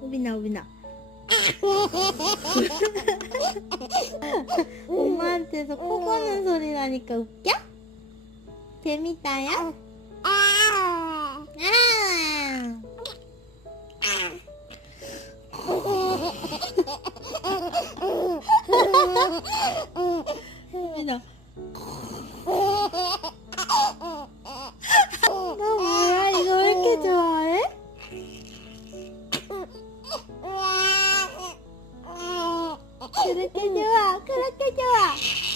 오빈아, 오빈아. 엄마한테서 코 고는 소리 나니까 웃겨? 재밌다요? 아. 혜민아. 너 뭐야? 이거 왜 이렇게 좋아해? 그렇게 좋아, 그렇게 좋아.